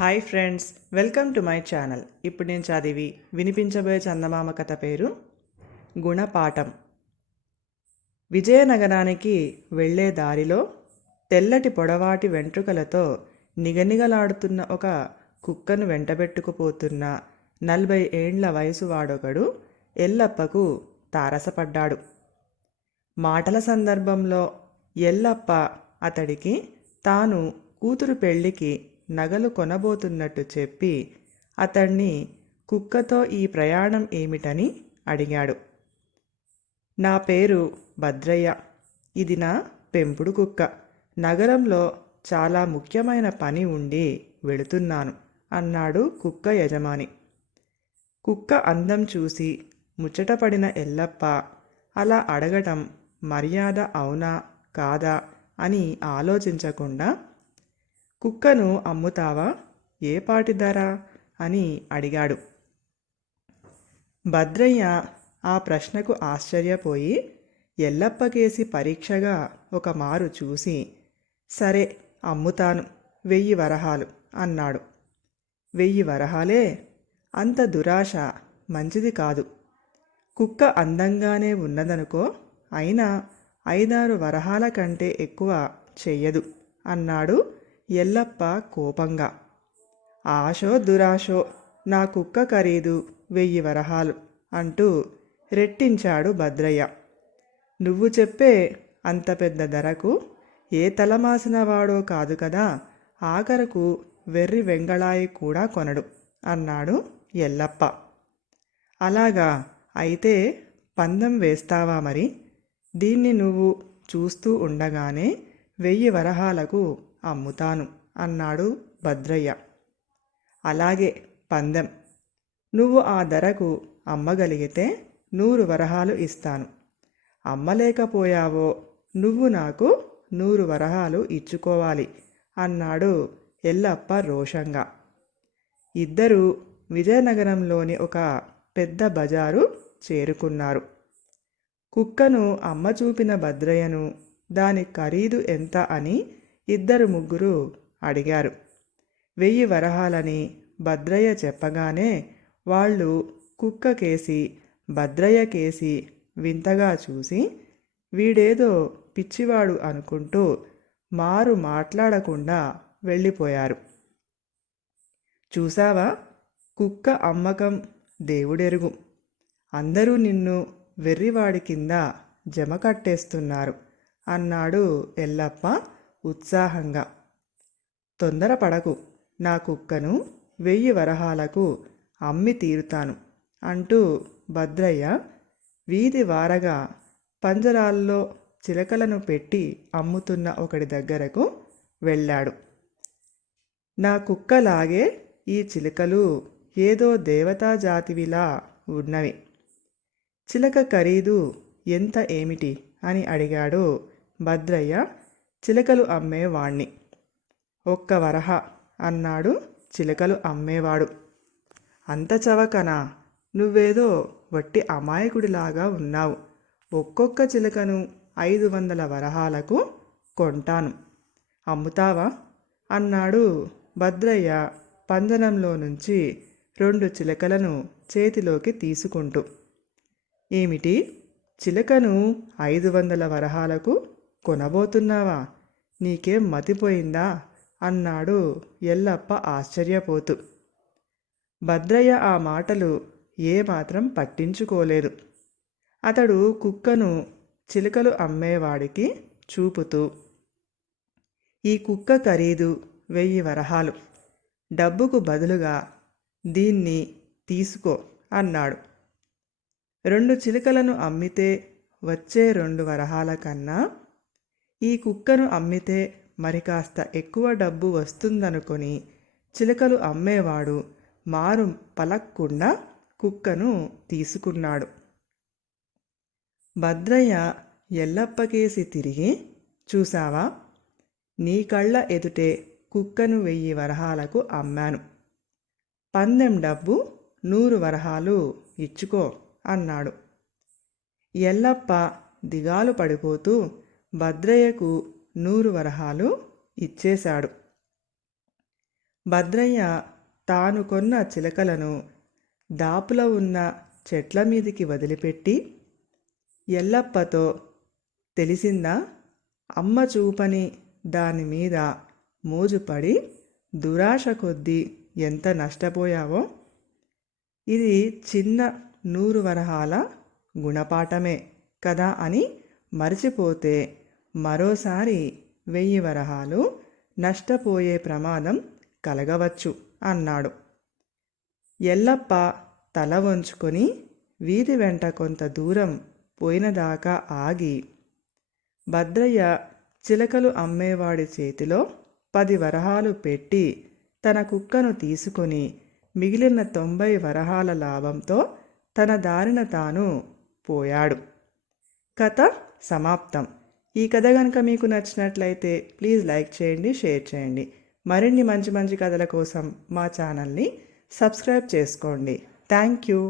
Hi friends, welcome to my channel. ఇప్పుడు నేను చదివి వినిపించబోయే చందమామ కథ పేరు గుణపాఠం. విజయనగరానికి వెళ్ళే దారిలో తెల్లటి పొడవాటి వెంట్రుకలతో నిగనిగలాడుతున్న ఒక కుక్కను వెంటబెట్టుకుపోతున్న 40 ఏండ్ల వయసు వాడొకడు ఎల్లప్పకు తారసపడ్డాడు. మాటల సందర్భంలో ఎల్లప్ప అతడికి తాను కూతురు పెళ్లికి నగలు కొనబోతున్నట్టు చెప్పి అతన్ని కుక్కతో ఈ ప్రయాణం ఏమిటని అడిగాడు. నా పేరు భద్రయ్య, ఇది నా పెంపుడు కుక్క. నగరంలో చాలా ముఖ్యమైన పని ఉండి వెళుతున్నాను అన్నాడు కుక్క యజమాని. కుక్క అందం చూసి ముచ్చటపడిన ఎల్లప్ప అలా అడగటం మర్యాద అవునా కాదా అని ఆలోచించకుండా, కుక్కను అమ్ముతావా, ఏ పాటి ధర అని అడిగాడు. భద్రయ్య ఆ ప్రశ్నకు ఆశ్చర్యపోయి ఎల్లప్పకేసి పరీక్షగా ఒక మారు చూసి, సరే అమ్ముతాను, 1000 వరహాలు అన్నాడు. 1000 వరహాలే? అంత దురాశ మంచిది కాదు. కుక్క అందంగానే ఉన్నదనుకో, అయినా 5-6 వరహాల కంటే ఎక్కువ చెయ్యదు అన్నాడు ఎల్లప్ప కోపంగా. ఆశో దురాశో, నా కుక్క ఖరీదు 1000 వరహాలు అంటూ రెట్టించాడు భద్రయ్య. నువ్వు చెప్పే అంత పెద్ద ధరకు ఏ తలమాసిన వాడో కాదు కదా, ఆఖరకు వెర్రి వెంగళాయి కూడా కొనడు అన్నాడు ఎల్లప్ప. అలాగా, అయితే పందెం వేస్తావా మరి? దీన్ని నువ్వు చూస్తూ ఉండగానే 1000 వరహాలకు అమ్ముతాను అన్నాడు భద్రయ్య. అలాగే, పందెం. నువ్వు ఆ ధరకు అమ్మగలిగితే 100 వరహాలు ఇస్తాను. అమ్మలేకపోయావో నువ్వు నాకు 100 వరహాలు ఇచ్చుకోవాలి అన్నాడు ఎల్లప్ప రోషంగా. ఇద్దరూ విజయనగరంలోని ఒక పెద్ద బజారు చేరుకున్నారు. కుక్కను అమ్మ చూపిన భద్రయ్యను దాని ఖరీదు ఎంత అని 2-3 అడిగారు. 1000 వరహాలని భద్రయ్య చెప్పగానే వాళ్ళు కుక్కకేసి భద్రయ్యకేసి వింతగా చూసి, వీడేదో పిచ్చివాడు అనుకుంటూ మారు మాట్లాడకుండా వెళ్ళిపోయారు. చూసావా, కుక్క అమ్మకం దేవుడెరుగు. అందరూ నిన్ను వెర్రివాడి కింద జమ కట్టేస్తున్నారు అన్నాడు ఎల్లప్ప ఉత్సాహంగా. తొందరపడకు, నా కుక్కను 1000 వరహాలకు అమ్మి తీరుతాను అంటూ భద్రయ్య వీధి వారగా పంజరాల్లో చిలకలను పెట్టి అమ్ముతున్న ఒకడి దగ్గరకు వెళ్ళాడు. నా కుక్కలాగే ఈ చిలుకలు ఏదో దేవతా జాతివిలా ఉన్నవి. చిలక ఖరీదు ఎంత ఏమిటి అని అడిగాడు భద్రయ్య చిలకలు అమ్మేవాణ్ణి. 1 వరహ అన్నాడు చిలకలు అమ్మేవాడు. అంత చవకనా? నువ్వేదో వట్టి అమాయకుడిలాగా ఉన్నావు. ఒక్కొక్క చిలకను 500 వరహాలకు కొంటాను, అమ్ముతావా అన్నాడు భద్రయ్య పంజరంలో నుంచి 2 చిలకలను చేతిలోకి తీసుకుంటూ. ఏమిటి, చిలకను 500 వరహాలకు కొనబోతున్నావా? నీకేం మతిపోయిందా అన్నాడు ఎల్లప్ప ఆశ్చర్యపోతూ. భద్రయ్య ఆ మాటలు ఏమాత్రం పట్టించుకోలేదు. అతడు కుక్కను చిలుకలు అమ్మేవాడికి చూపుతూ, ఈ కుక్క ఖరీదు 1000 వరహాలు, డబ్బుకు బదులుగా దీన్ని తీసుకో అన్నాడు. 2 చిలుకలను అమ్మితే వచ్చే 2 వరహాల కన్నా ఈ కుక్కను అమ్మితే మరి కాస్త ఎక్కువ డబ్బు వస్తుందనుకొని చిలుకలు అమ్మేవాడు మారు పలక్కుండా కుక్కను తీసుకున్నాడు. భద్రయ్య ఎల్లప్పకేసి తిరిగి, చూసావా, నీ కళ్ళ ఎదుటే కుక్కను 1000 వరహాలకు అమ్మాను. పందెం డబ్బు 100 వరహాలు ఇచ్చుకో అన్నాడు. ఎల్లప్ప దిగాలు పడిపోతూ భద్రయ్యకు 100 వరహాలు ఇచ్చేశాడు. భద్రయ్య తాను కొన్న చిలకలను దాపులో ఉన్న చెట్ల మీదికి వదిలిపెట్టి ఎల్లప్పతో, తెలిసిందా, అమ్మ చూపని దాని మీద మోజుపడి దురాశ కొద్దీ ఎంత నష్టపోయావో, ఇది చిన్న 100 వరహాల గుణపాఠమే కదా అని మరిచిపోతే మరోసారి 1000 వరహాలు నష్టపోయే ప్రమాదం కలగవచ్చు అన్నాడు. ఎల్లప్ప తల వంచుకొని వీధి వెంట కొంత దూరం పోయినదాకా ఆగి భద్రయ్య చిలకలు అమ్మేవాడి చేతిలో 10 వరహాలు పెట్టి తన కుక్కను తీసుకొని మిగిలిన 90 వరహాల లాభంతో తన దారిన తాను పోయాడు. కథ సమాప్తం. ఈ కథ కనుక మీకు నచ్చినట్లయితే ప్లీజ్ లైక్ చేయండి, షేర్ చేయండి. మరిన్ని మంచి మంచి కథల కోసం మా ఛానల్ని సబ్స్క్రైబ్ చేసుకోండి. Thank you.